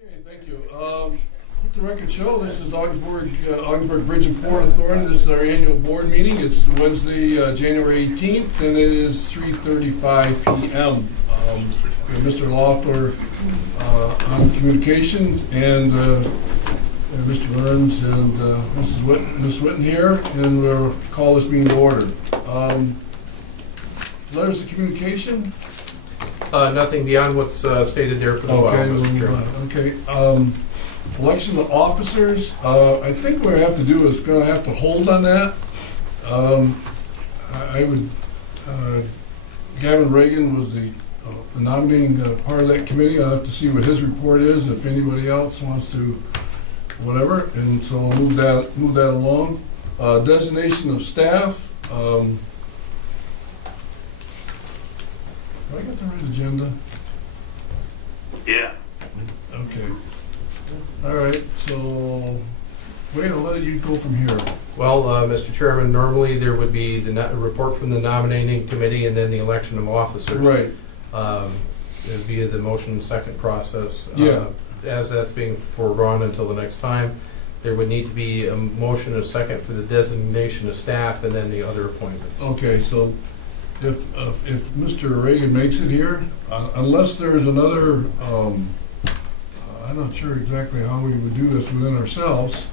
Okay, thank you. Let the record show, this is Ogdensburg Bridge and Port Authority. This is our annual board meeting. It's Wednesday, January 18th, and it is 3:35 p.m. We have Mr. Loeffler on communications, and Mr. Burns and Ms. Witten here, and we'll call this meeting to order. Letters of communication? Nothing beyond what's stated there for the file, Mr. Chairman. Okay. Election of officers, I think what we have to do is going to have to hold on that. I would, Gavin Reagan was the nominating part of that committee. I'll have to see what his report is, if anybody else wants to, whatever, and so I'll move that along. Designation of staff. Have I got the right agenda? Yeah. Okay. All right, so, wait, I'll let you go from here. Well, Mr. Chairman, normally there would be the report from the nominating committee and then the election of officers. Right. Via the motion and second process. Yeah. As that's being foregone until the next time, there would need to be a motion and a second for the designation of staff and then the other appointments. Okay, so if Mr. Reagan makes it here, unless there's another, I'm not sure exactly how we would do this within ourselves.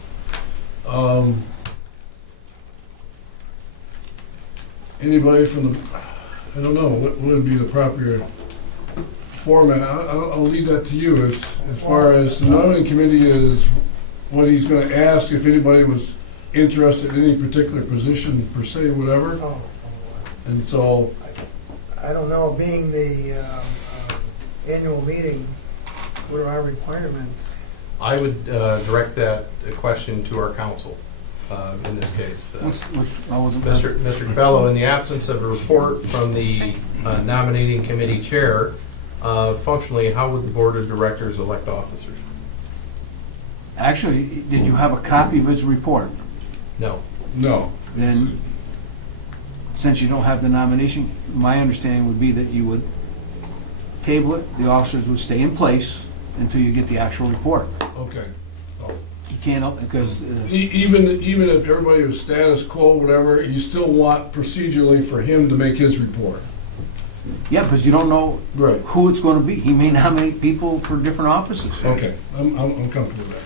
Anybody from the, I don't know, what would be the proper format? I'll leave that to you as far as the nominating committee is what he's going to ask if anybody was interested in any particular position per se, whatever. And so, I don't know, being the annual meeting, what are our requirements? I would direct that question to our council in this case. Mr. Cabello, in the absence of a report from the nominating committee chair, functionally, how would the board of directors elect officers? Actually, did you have a copy of his report? No. no. Then, since you don't have the nomination, my understanding would be that you would table it, the officers would stay in place until you get the actual report. Okay. Oh. You can't, because, Even if everybody was status quo, whatever, you still want procedurally for him to make his report. yeah, because you don't know Right. who it's going to be. He may nominate people for different offices. Okay, I'm comfortable with that.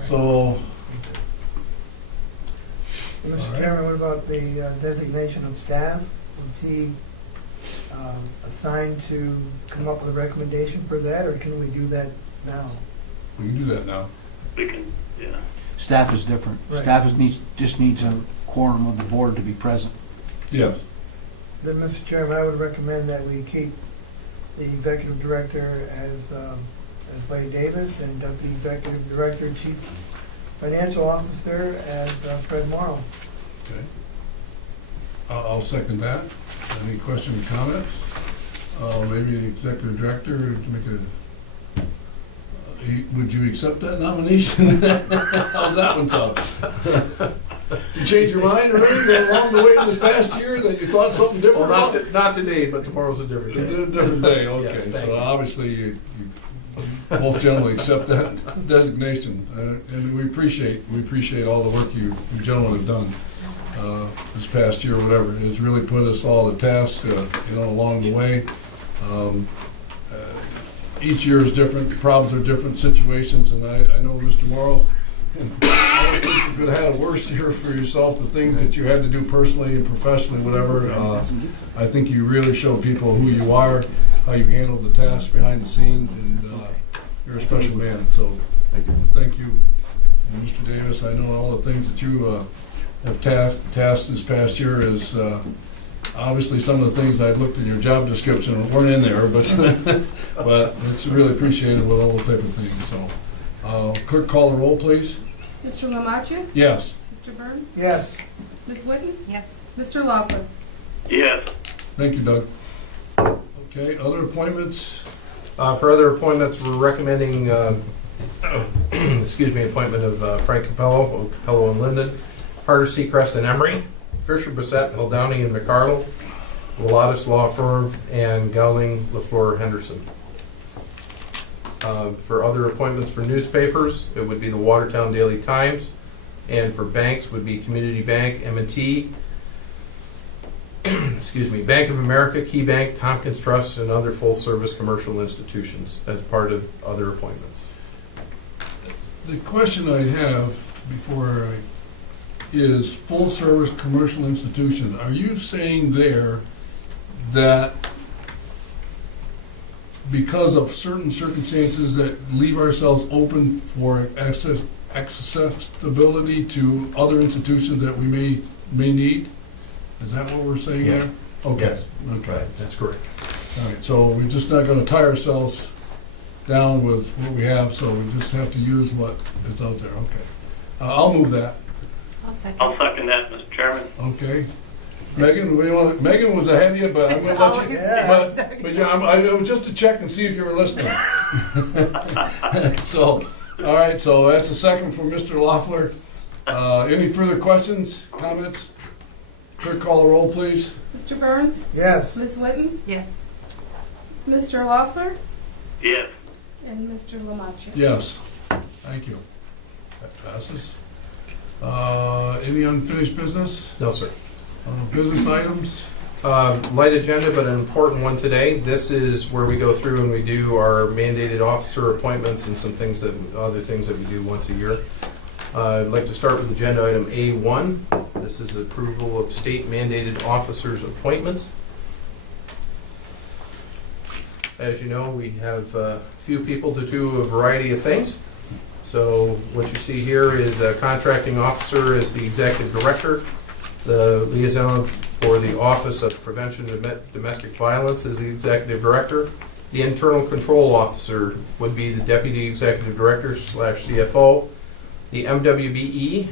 So, Mr. All right. Chairman, what about the designation of staff? Was he assigned to come up with a recommendation for that, or can we do that now? we can do that now. We can, yeah. Staff is different. Right. Staff just needs a quorum of the board to be present. Yes. Then, Mr. Chairman, I would recommend that we keep the executive director as Wade Davis and deputy executive director, chief financial officer as Fred Morrow. Okay. I'll second that. Any questions or comments? Maybe the executive director to make would you accept that nomination? How's that one sound? You change your mind or anything along the way this past year that you thought something different Well, about? not today, but tomorrow's a different It's day. a different day, okay. Yes, thank So you. obviously you both generally accept that designation. And we appreciate all the work you gentlemen have done this past year, whatever. It's really put us all to task, along the way. Each year is different, problems are different, situations, and I know Mr. Morrow, I don't think you could have had a worse year for yourself, the things that you had to do personally and professionally, whatever. I think you really show people who you are, how you handle the tasks behind the scenes, and you're a special man, so thank you. And Mr. Davis, I know all the things that you have tasked this past year is obviously some of the things I looked in your job description weren't in there, but but it's really appreciated with all those type of things. So, clerk, call the roll, please. Mr. Lamacha? Yes. Mr. Burns? Yes. Ms. Witten? Yes. Mr. Loeffler? Yes. Thank you, Doug. Okay, other appointments? For other appointments, we're recommending, appointment of Frank Capello and Linden, Harder, Seacrest, and Emery, Fisher, Bissett, Haldowning, and McArdle, Volatus Law Firm, and Gowling, LaFleur, Henderson. For other appointments for newspapers, it would be the Watertown Daily Times, and for banks would be Community Bank, M&T, excuse me, Bank of America, Key Bank, Tompkins Trust, and other full-service commercial institutions as part of other appointments. The question I have before is full-service commercial institution. Are you saying there that because of certain circumstances that leave ourselves open for accessibility to other institutions that we may need? Is that what we're saying Yeah. there? Okay. Yes. Okay. That's correct. All right, so we're just not gonna tie ourselves down with what we have, so we just have to use what is out there, okay. I'll move that, I'll second. I'll second that, Mr. Chairman. okay. Megan, Megan was ahead of you, but I'm gonna let you, but yeah, I was just to check and see if you were listening. So, all right, so that's a second from Mr. Loeffler. Any further questions, comments? Clerk, call the roll, please. Mr. Burns? Yes. Ms. Whitten? Yes. Mr. Loeffler? Yes. And Mr. Lamacha? Yes, thank you. That passes. Any unfinished business? No, sir. Business items? Light agenda, but an important one today. This is where we go through and we do our mandated officer appointments and some things other things that we do once a year. I'd like to start with agenda item A1. This is approval of state mandated officers' appointments. As you know, we have a few people to do a variety of things. So what you see here is a contracting officer as the executive director, the liaison for the Office of Prevention of Domestic Violence is the executive director. The internal control officer would be the deputy executive director / CFO. The MWBE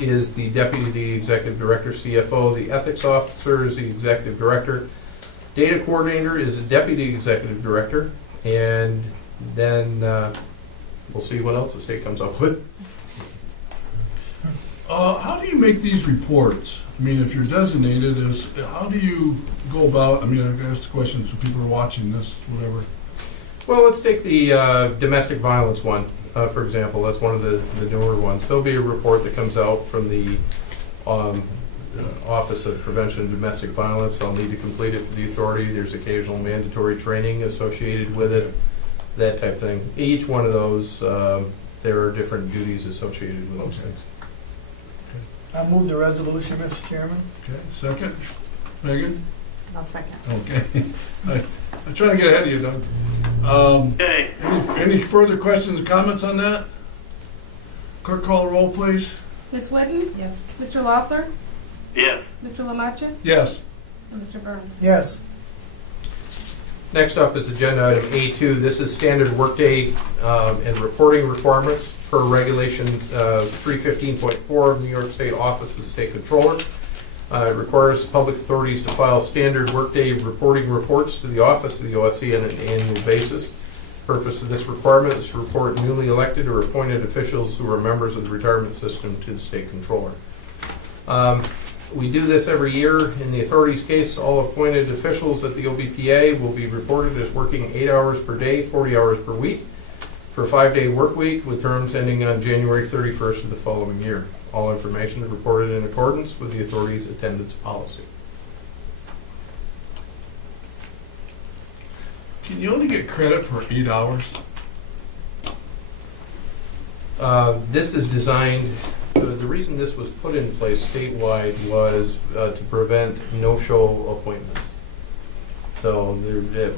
is the deputy executive director, CFO. The ethics officer is the executive director. Data coordinator is the deputy executive director. And then we'll see what else the state comes up with. How do you make these reports? I mean, if you're designated as, how do you go about, I mean, I've asked questions for people who are watching this, whatever. Well, let's take the domestic violence one, for example. That's one of the newer ones. There'll be a report that comes out from the Office of Prevention of Domestic Violence. I'll need to complete it for the authority. There's occasional mandatory training associated with it, that type of thing. Each one of those, there are different duties associated with those things. I'll move the resolution, Mr. Chairman. Okay, second? Megan? I'll second. Okay. I'm trying to get ahead of you, Doug. Okay. Any further questions or comments on that? Clerk, call the roll, please. Ms. Whitten? Yes. Mr. Loeffler? Yes. Mr. Lamacha? Yes. And Mr. Burns? Yes. Next up is agenda item A2. This is standard workday and reporting requirements per regulation 315.4 of New York State Office of State Controller. It requires public authorities to file standard workday reporting reports to the Office of the OSC on an annual basis. The purpose of this requirement is to report newly elected or appointed officials who are members of the retirement system to the State Controller. We do this every year. In the authority's case, all appointed officials at the OBPA will be reported as working 8 hours per day, 40 hours per week, for a 5-day work week with terms ending on January 31st of the following year. All information is reported in accordance with the authority's attendance policy. Can you only get credit for 8 hours? This is designed, the reason this was put in place statewide was to prevent no-show appointments. So there,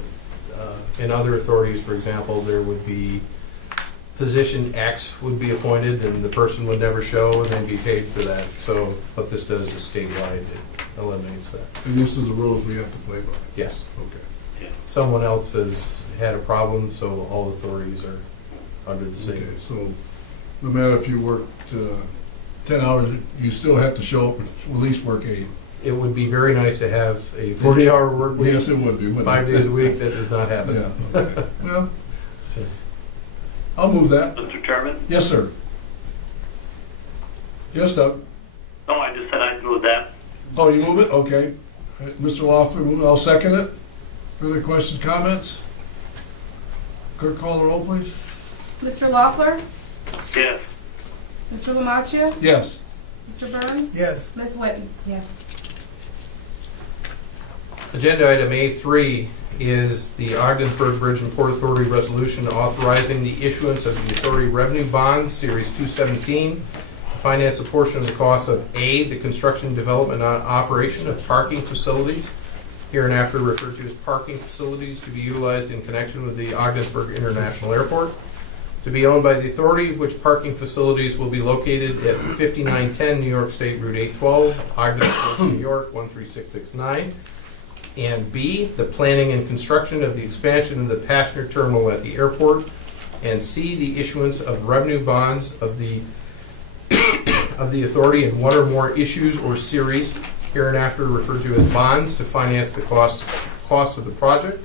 in other authorities, for example, there would be position X would be appointed and the person would never show and they'd be paid for that. So what this does is statewide, it eliminates that. And this is the rules we have to play by? Yes. Okay. Someone else has had a problem, so all authorities are under the same. Okay, so no matter if you worked 10 hours, you still have to show up and at least work 8. It would be very nice to have a 40-hour work week, Yes, it would be. wouldn't 5 it? days a week. That does not happen. Yeah, okay. Well, So, I'll move that. Mr. Chairman? Yes, sir. Yes, Doug? No, I just said I'd move that. Oh, you move it? Okay. All right, Mr. Loeffler, move it. I'll second it. Further questions, comments? Clerk, call the roll, please. Mr. Loeffler, Yes. Mr. Lamacchia, Yes. Mr. Burns, Yes. Ms. Whitten. Yes. Agenda item A3 is the Ogdensburg Bridge and Port Authority Resolution authorizing the issuance of the authority revenue bonds, Series 217, to finance a portion of the cost of A, the construction, development, and operation of parking facilities, hereinafter referred to as parking facilities, to be utilized in connection with the Ogdensburg International Airport, to be owned by the authority, which parking facilities will be located at 5910 New York State Route 812, Ogdensburg, New York 13669. And B, the planning and construction of the expansion of the passenger terminal at the airport. And C, the issuance of revenue bonds of the authority in one or more issues or series, hereinafter referred to as bonds, to finance the costs of the project,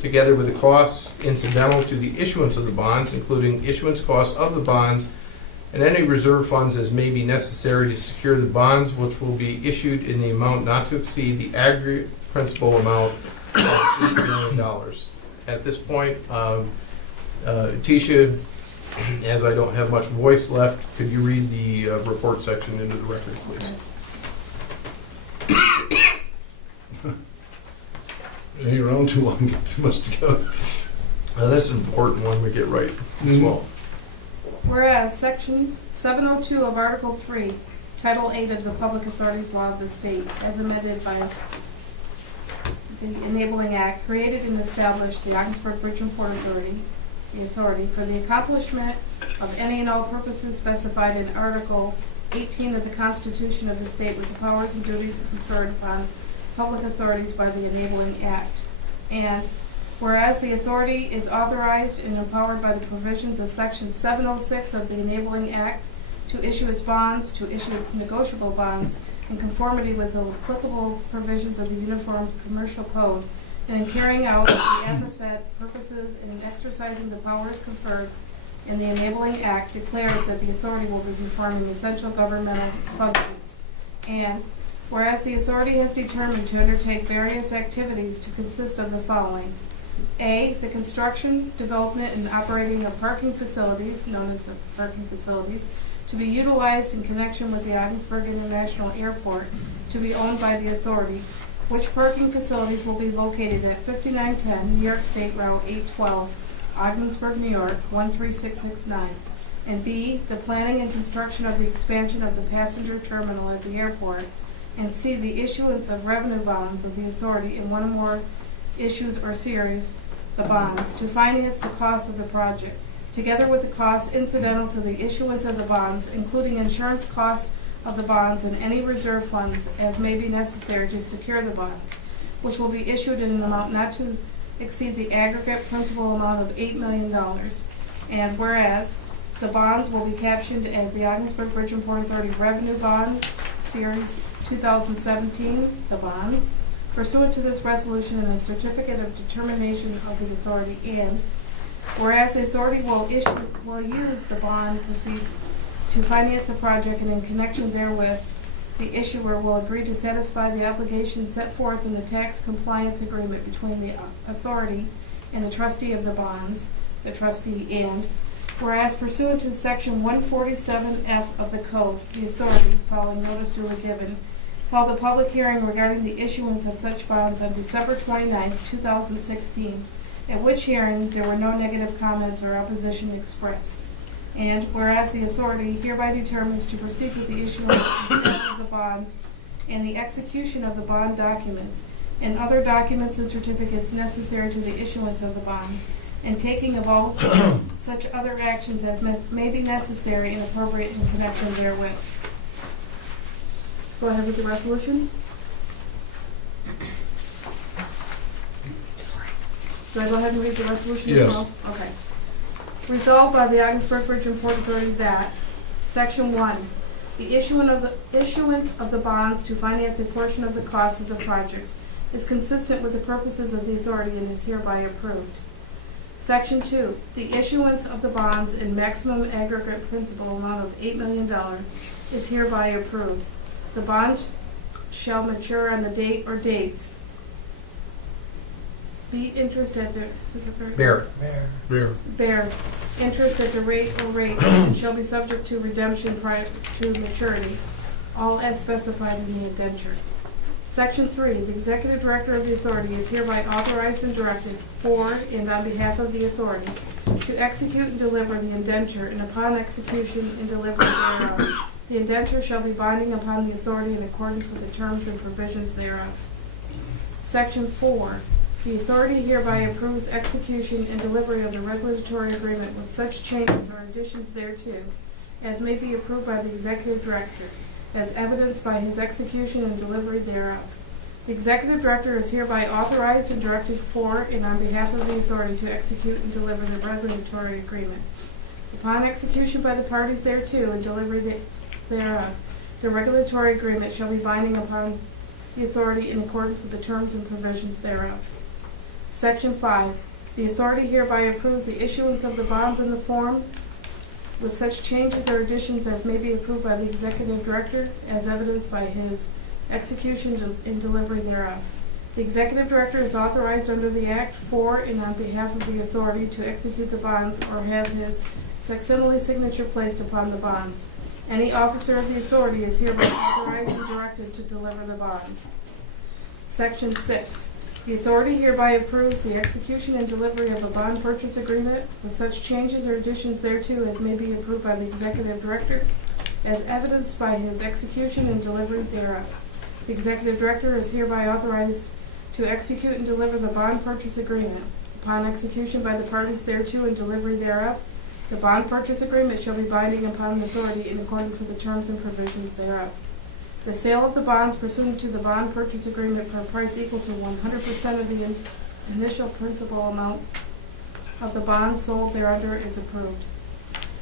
together with the costs incidental to the issuance of the bonds, including issuance costs of the bonds and any reserve funds as may be necessary to secure the bonds, which will be issued in the amount not to exceed the aggregate principal amount of $8 million. At this point, Tisha, as I don't have much voice left, could you read the report section into the record, please? Hang around too long, get too much together. This is an important one we get right as well. Whereas Section 702 of Article 3, Title 8 of the Public Authorities Law of the State, as amended by the Enabling Act, created and established the Ogdensburg Bridge and Port Authority, the authority for the accomplishment of any and all purposes specified in Article 18 of the Constitution of the State, with the powers and duties conferred upon public authorities by the Enabling Act. And whereas the authority is authorized and empowered by the provisions of Section 706 of the Enabling Act to issue its bonds, to issue its negotiable bonds, in conformity with the applicable provisions of the Uniform Commercial Code, and in carrying out the aforesaid purposes and in exercising the powers conferred in the Enabling Act, declares that the authority will be performing essential governmental functions. And whereas the authority has determined to undertake various activities to consist of the following: A, the construction, development, and operating of parking facilities, known as the parking facilities, to be utilized in connection with the Ogdensburg International Airport, to be owned by the authority, which parking facilities will be located at 5910 New York State Route 812, Ogdensburg, New York 13669. And B, the planning and construction of the expansion of the passenger terminal at the airport. And C, the issuance of revenue bonds of the authority in one or more issues or series, the bonds, to finance the cost of the project, together with the costs incidental to the issuance of the bonds, including insurance costs of the bonds and any reserve funds as may be necessary to secure the bonds, which will be issued in an amount not to exceed the aggregate principal amount of $8 million. And whereas the bonds will be captioned as the Ogdensburg Bridge and Port Authority Revenue Bond, Series 2017, the bonds, pursuant to this resolution and a certificate of determination of the authority. And whereas the authority will use the bond proceeds to finance the project, and in connection therewith, the issuer will agree to satisfy the obligations set forth in the tax compliance agreement between the authority and the trustee of the bonds, the trustee. And whereas pursuant to Section 147F of the Code, the authority, following notice duly given, held a public hearing regarding the issuance of such bonds on December 29, 2016, at which hearing there were no negative comments or opposition expressed. And whereas the authority hereby determines to proceed with the issuance and sale of the bonds and the execution of the bond documents and other documents and certificates necessary to the issuance of the bonds, and taking of all such other actions as may be necessary and appropriate in connection therewith. Go ahead with the resolution. Do I go ahead and read the resolution as Yes. well? Okay. Resolved by the Ogdensburg Bridge and Port Authority that, Section 1, the issuance of the bonds to finance a portion of the cost of the projects is consistent with the purposes of the authority and is hereby approved. Section 2, the issuance of the bonds in maximum aggregate principal amount of $8 million is hereby approved. The bonds shall mature on the date or dates be interest at the, is that the right? Bear. Mayor. Bear interest at the rate or rates and shall be subject to redemption prior to maturity, all as specified in the indenture. Section 3, the executive director of the authority is hereby authorized and directed for and on behalf of the authority to execute and deliver the indenture, and upon execution and delivery thereof, the indenture shall be binding upon the authority in accordance with the terms and provisions thereof. Section 4, the authority hereby approves execution and delivery of the regulatory agreement with such changes or additions thereto as may be approved by the executive director, as evidenced by his execution and delivery thereof. The executive director is hereby authorized and directed for and on behalf of the authority to execute and deliver the regulatory agreement. Upon execution by the parties thereto and delivery thereof, the regulatory agreement shall be binding upon the authority in accordance with the terms and provisions thereof. Section 5, the authority hereby approves the issuance of the bonds in the form with such changes or additions as may be approved by the executive director, as evidenced by his execution and delivery thereof. The executive director is authorized under the Act for and on behalf of the authority to execute the bonds or have his facsimile signature placed upon the bonds. Any officer of the authority is hereby authorized and directed to deliver the bonds. Section 6. The authority hereby approves the execution and delivery of a bond purchase agreement with such changes or additions thereto as may be approved by the executive director, as evidenced by his execution and delivery thereof. The executive director is hereby authorized to execute and deliver the bond purchase agreement. Upon execution by the parties thereto and delivery thereof, the bond purchase agreement shall be binding upon the authority in accordance with the terms and provisions thereof. The sale of the bonds pursuant to the bond purchase agreement for a price equal to 100% of the initial principal amount of the bonds sold thereunder is approved.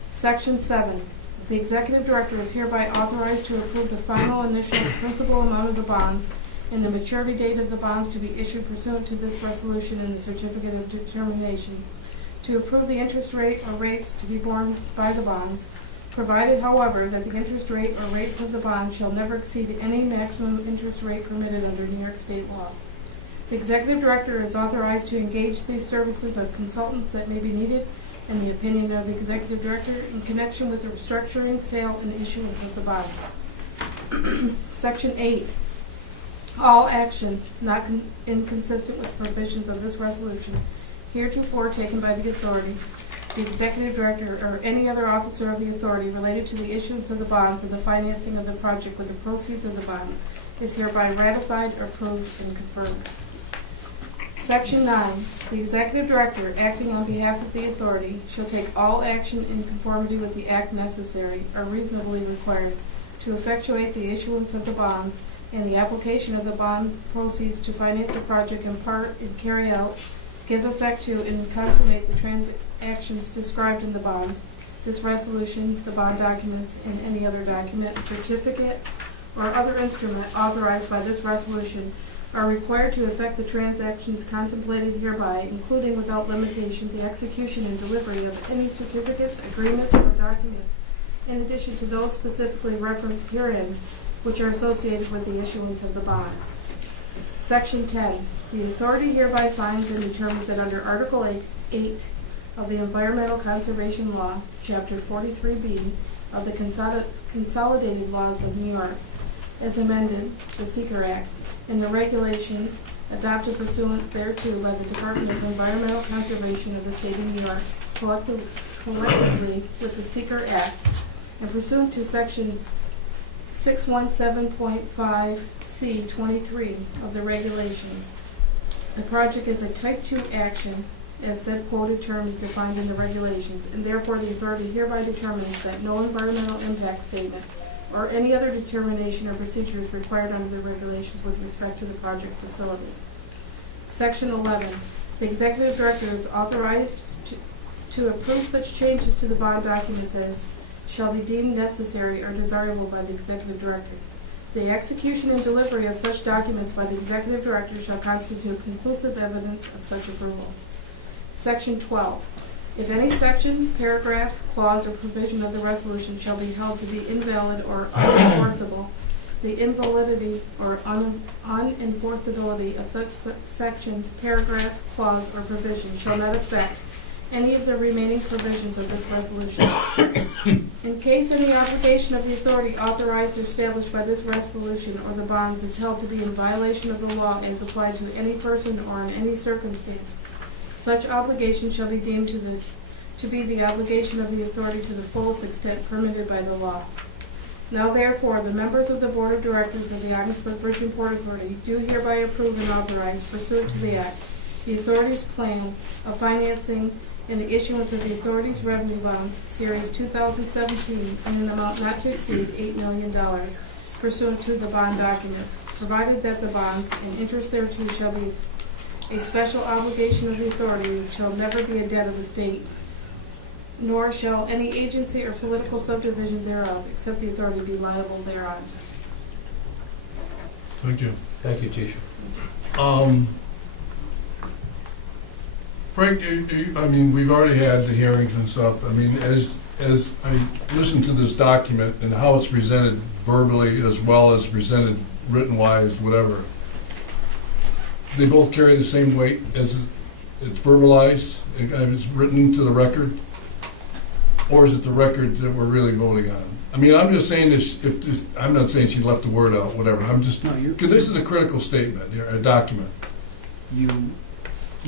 Section 7. The executive director is hereby authorized to approve the final initial principal amount of the bonds and the maturity date of the bonds to be issued pursuant to this resolution and the certificate of determination, to approve the interest rate or rates to be borne by the bonds, provided, however, that the interest rate or rates of the bond shall never exceed any maximum interest rate permitted under New York State law. The executive director is authorized to engage these services of consultants that may be needed, in the opinion of the executive director, in connection with the restructuring, sale, and issuance of the bonds. Section 8. All action not inconsistent with the provisions of this resolution heretofore taken by the authority, the executive director, or any other officer of the authority related to the issuance of the bonds and the financing of the project with the proceeds of the bonds is hereby ratified, approved, and confirmed. Section 9. The executive director, acting on behalf of the authority, shall take all action in conformity with the act necessary or reasonably required to effectuate the issuance of the bonds and the application of the bond proceeds to finance the project in part and carry out, give effect to, and consummate the transactions described in the bonds, this resolution, the bond documents, and any other document, certificate, or other instrument authorized by this resolution are required to effect the transactions contemplated hereby, including without limitation the execution and delivery of any certificates, agreements, or documents, in addition to those specifically referenced herein, which are associated with the issuance of the bonds. Section 10. The authority hereby finds and determines that under Article 8 of the Environmental Conservation Law, Chapter 43B of the Consolidated Laws of New York, as amended, the Seeker Act, and the regulations adopted pursuant thereto by the Department of Environmental Conservation of the State of New York, collectively with the Seeker Act, and pursuant to Section 617.5C23 of the regulations. The project is a Type 2 action, as said quoted term is defined in the regulations, and therefore the authority hereby determines that no environmental impact statement or any other determination or procedure is required under the regulations with respect to the project facility. Section 11. The executive director is authorized to approve such changes to the bond documents as shall be deemed necessary or desirable by the executive director. The execution and delivery of such documents by the executive director shall constitute conclusive evidence of such approval. Section 12. If any section, paragraph, clause, or provision of the resolution shall be held to be invalid or unenforceable, the invalidity or unenforceability of such section, paragraph, clause, or provision shall not affect any of the remaining provisions of this resolution. In case any obligation of the authority authorized or established by this resolution or the bonds is held to be in violation of the law as applied to any person or in any circumstance, such obligation shall be deemed to be the obligation of the authority to the fullest extent permitted by the law. Now therefore, the members of the Board of Directors of the Ogdensburg Bridge and Port Authority do hereby approve and authorize pursuant to the Act, the authority's plan of financing and the issuance of the authority's revenue bonds, Series 2017, in an amount not to exceed $8 million pursuant to the bond documents, provided that the bonds and interest thereto shall be a special obligation of the authority which shall never be a debt of the state, nor shall any agency or political subdivision thereof, except the authority, be liable thereon. Thank you. Thank you, Tisha. Frank, I mean, we've already had the hearings and stuff. I mean, as I listen to this document and how it's presented verbally as well as presented written-wise, whatever, they both carry the same weight as it's verbalized, it's written to the record? Or is it the record that we're really voting on? I mean, I'm just saying this, I'm not saying she left the word out, whatever, I'm just, No, you- because this is a critical statement, a document. You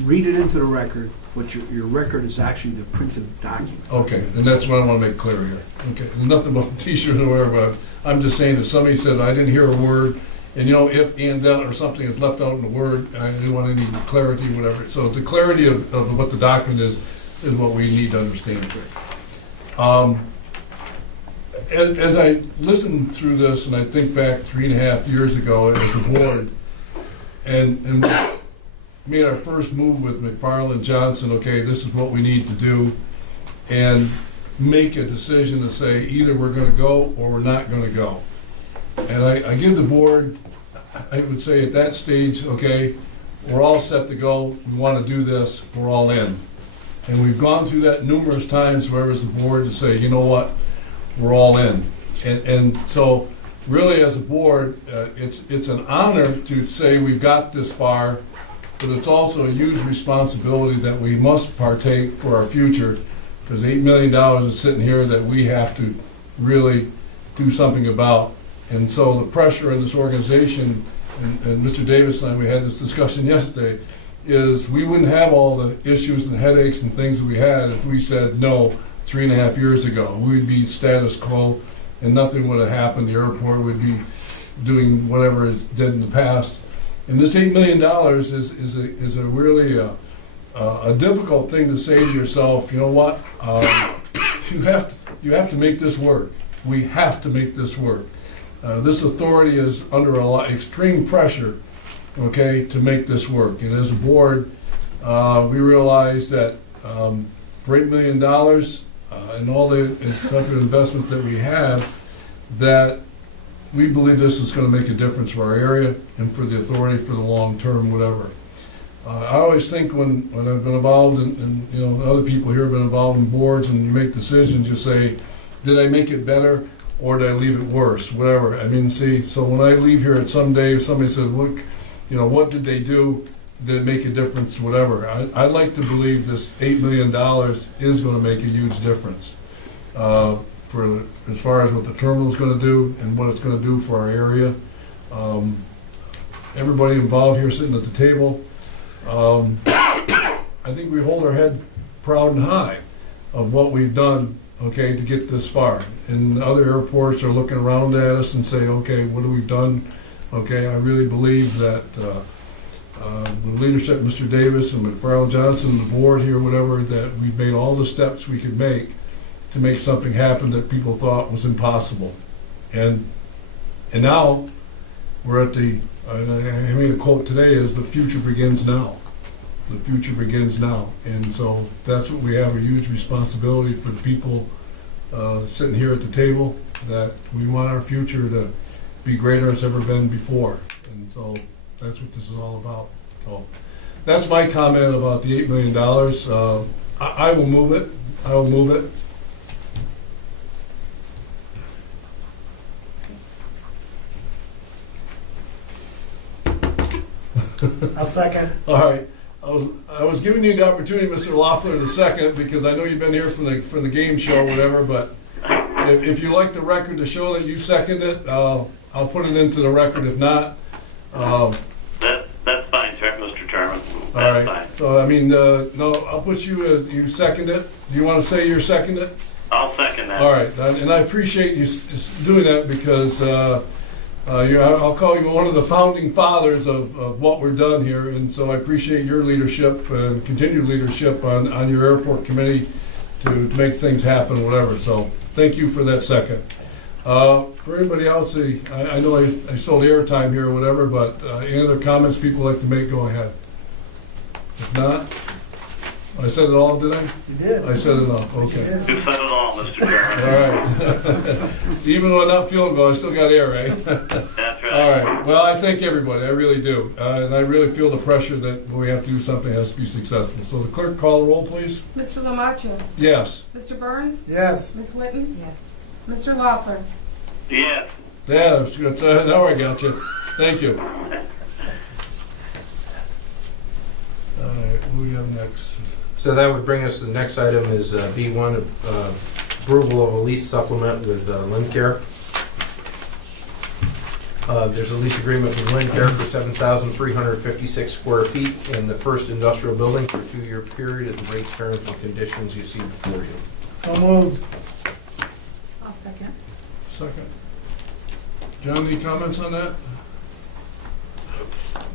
read it into the record, but your record is actually the printed document. Okay, and that's what I want to make clear here. Okay, nothing about t-shirt or whatever, but I'm just saying that somebody said, I didn't hear a word, and you know, if, and, that, or something is left out in the word, I didn't want any clarity, whatever. So the clarity of what the document is what we need to understand here. As I listen through this, and I think back 3.5 years ago as a board, and made our first move with McFarland Johnson, okay, this is what we need to do, and make a decision to say either we're going to go or we're not going to go. And I give the board, I would say at that stage, okay, we're all set to go, we want to do this, we're all in. And we've gone through that numerous times, where as the board, to say, you know what, we're all in. And so, really, as a board, it's an honor to say we've got this far, but it's also a huge responsibility that we must partake for our future, because $8 million is sitting here that we have to really do something about. And so the pressure in this organization, and Mr. Davis and I, we had this discussion yesterday, is we wouldn't have all the issues and headaches and things that we had if we said no 3.5 years ago. We'd be status quo and nothing would have happened. The airport would be doing whatever it did in the past. And this $8 million is a really a difficult thing to say to yourself, you know what, you have to make this work. We have to make this work. This authority is under extreme pressure, okay, to make this work. And as a board, we realize that for $8 million and all the type of investment that we have, that we believe this is going to make a difference for our area and for the authority for the long term, whatever. I always think when I've been involved and you know, other people here have been involved in boards and you make decisions, you say, did I make it better or did I leave it worse, whatever. I mean, see, so when I leave here at some day, somebody says, look, you know, what did they do? Did it make a difference? Whatever. I'd like to believe this $8 million is going to make a huge difference for as far as what the terminal is going to do and what it's going to do for our area. Everybody involved here sitting at the table, I think we hold our head proud and high of what we've done, okay, to get this far. And other airports are looking around at us and say, okay, what have we done? Okay, I really believe that with leadership of Mr. Davis and McFarland Johnson, the board here, whatever, that we've made all the steps we could make to make something happen that people thought was impossible. And now we're at the, I made a quote today, is the future begins now. The future begins now. And so that's what we have, a huge responsibility for the people sitting here at the table, that we want our future to be greater than it's ever been before. And so that's what this is all about. So that's my comment about the $8 million. I will move it. I will move it. I'll second. All right. I was giving you the opportunity, Mr. Loeffler, to second, because I know you've been here from the game show or whatever, but if you like the record to show that you seconded it, I'll put it into the record. If not, That's fine, Mr. Chairman. all That's right. fine. So, I mean, no, I'll put you as you second it. Do you want to say you're second it? I'll second that. All right. And I appreciate you doing that because I'll call you one of the founding fathers of what we're done here. And so I appreciate your leadership and continued leadership on your airport committee to make things happen, whatever. So thank you for that second. For anybody else, I know I sold airtime here or whatever, but any other comments people like to make, go ahead. If not, I said it all, did I? You did. I said enough, okay. You said it all, Mr. Chairman. All right. Even when not feeling well, I still got air, right? That's right. All right. Well, I thank everybody. I really do. And I really feel the pressure that when we have to do something, it has to be successful. So the clerk, call the roll, please. Mr. Lamacha? Yes. Mr. Burns? Yes. Ms. Whitten? Yes. Mr. Loeffler? Yes. Yeah, that's good. Now I got you. Thank you. All right, what do we have next? So that would bring us to the next item is B1, approval of a lease supplement with Lincare. There's a lease agreement with Lincare for 7,356 square feet in the first industrial building for a 2-year period at the rates, terms, and conditions you see before you. So moved. I'll second. Second. John, any comments on that?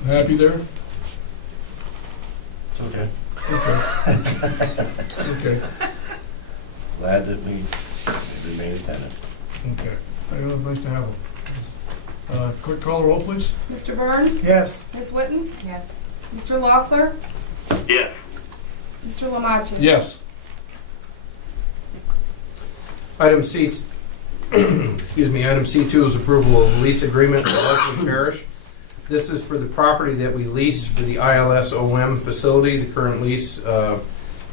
Happy there? It's okay. Okay. Okay. Glad that we remain attentive. Okay. Nice to have them. Quick call the roll, please. Mr. Burns? Yes. Ms. Whitten? Yes. Mr. Loeffler? Yes. Mr. Lamacha? Yes. Item C, excuse me, item C2 is approval of lease agreement with Leslie Parish. This is for the property that we lease for the ILS-OM facility. The current lease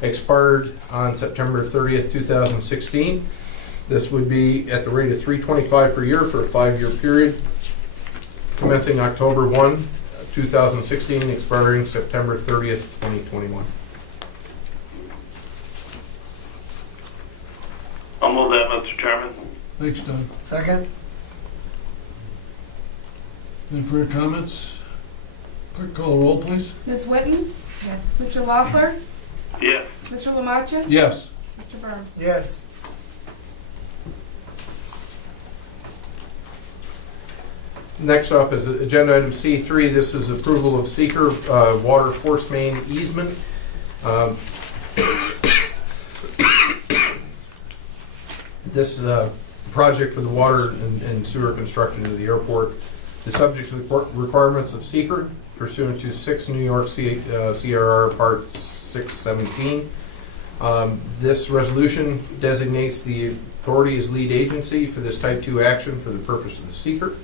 expired on September 30th, 2016. This would be at the rate of $325 per year for a 5-year period, commencing October 1, 2016, expiring September 30th, 2021. I'll move that, Mr. Chairman. Thanks, Doug. Second. Any further comments? Quick call the roll, please. Ms. Whitten? Yes. Mr. Loeffler? Yes. Mr. Lamacha? Yes. Mr. Burns? Yes. Next up is agenda item C3. This is approval of seeker water force main easement. This project for the water and sewer construction of the airport is subject to the requirements of seeker pursuant to 6 New York CRR Part 617. This resolution designates the authority as lead agency for this type 2 action for the purpose of the seeker.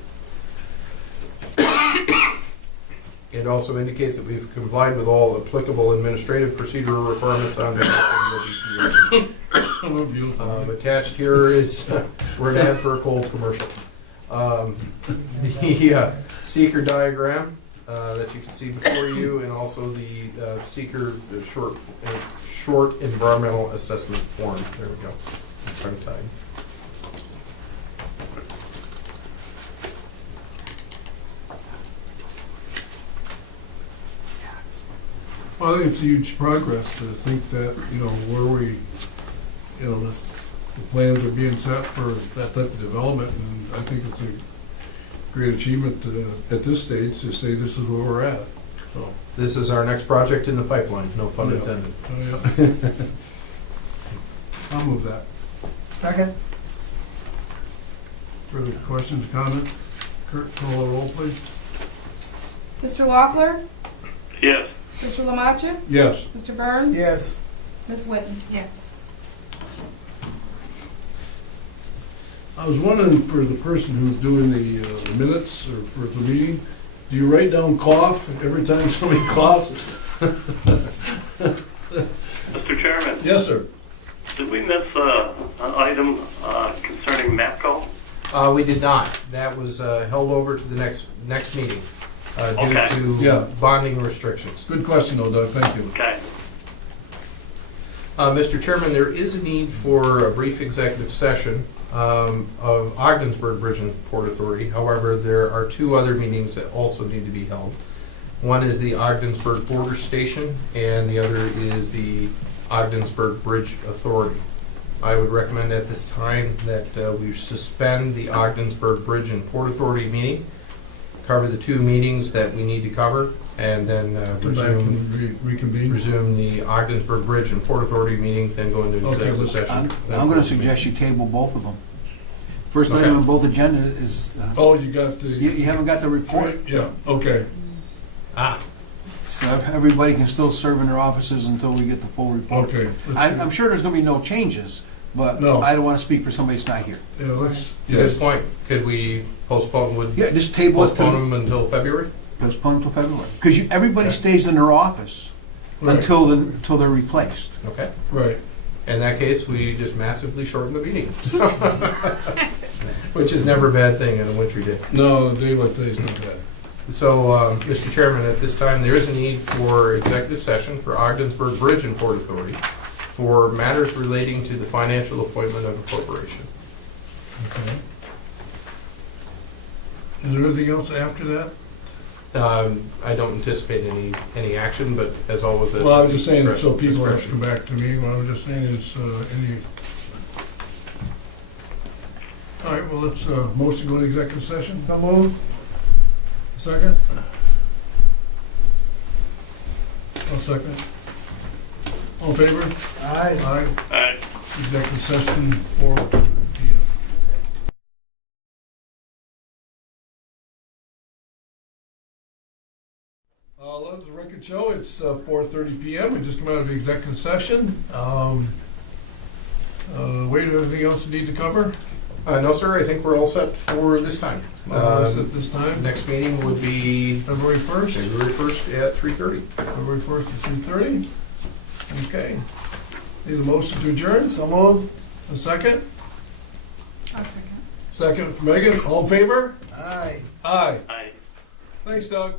It also indicates that we've complied with all applicable administrative procedural requirements under the Oh, beautiful. attached here is, we're an ad for a cold commercial. The seeker diagram that you can see before you, and also the seeker short environmental assessment form. There we go. Tongue-tied. Well, I think it's a huge progress to think that, where we, the plans are being set for that type of development, and I think it's a great achievement at this stage to say this is where we're at. So, This is our next project in the pipeline, no pun Yeah. intended. I'll move that. Second. Further questions, comments? Kurt, call the roll, please. Mr. Loeffler? Yes. Mr. Lamacha? Yes. Mr. Burns? Yes. Ms. Whitten? Yes. I was wondering, for the person who's doing the minutes or for the meeting, do you write down cough every time somebody coughs? Mr. Chairman, Yes, sir. did we miss an item concerning MAPCO? We did not. That was held over to the next meeting. Okay. due Yeah. to bonding restrictions. Good question, though, Doug, thank you. Okay. Mr. Chairman, there is a need for a brief executive session of Ogdensburg Bridge and Port Authority. However, there are two other meetings that also need to be held. One is the Ogdensburg Border Station, and the other is the Ogdensburg Bridge Authority. I would recommend at this time that we suspend the Ogdensburg Bridge and Port Authority meeting, cover the two meetings that we need to cover, and then Come back and reconvene. resume the Ogdensburg Bridge and Port Authority meeting, then go into Okay, executive let's- session. I'm gonna suggest you table both of them. First Okay. item on both agendas is, Oh, you got you the, haven't got the report, yeah, okay. so everybody can still serve in their offices until we get the full report. Okay. let's I'm sure there's gonna be no changes, but No. I don't wanna speak for somebody that's not here. Yeah, let's, To this point, could we postpone, Yeah, just table it postpone to, them until February? postpone until February. Because everybody Okay. stays in their office right, until they're replaced. Okay. right. In that case, we just massively shorten the meeting. Which is never a bad thing on a wintry day. No, a day like today's not bad. So, Mr. Chairman, at this time, there is a need for executive session for Ogdensburg Bridge and Port Authority for matters relating to the financial appointment of a corporation. Okay. Is there anything else after that? I don't anticipate any action, but as always. Well, I was just saying, so discretion- people have to come discretion. back to me, what I was just saying is, any... All right, well, let's, motion go to executive session, So moved. second? I'll second. All in favor? Aye. Aye. All right. Executive session, 4 p.m. Let the record show, it's 4:30 p.m. We just come out of the executive session. Wade, anything else you need to cover? No, sir, I think we're all set for this time. At this time, Next meeting would be February 1st? February 1st at 3:30. February 1st at 3:30. Okay. Need a motion to adjourn? So moved. A second? I'll second. Second from Megan. All in favor? Aye. Aye. Aye. Thanks, Doug.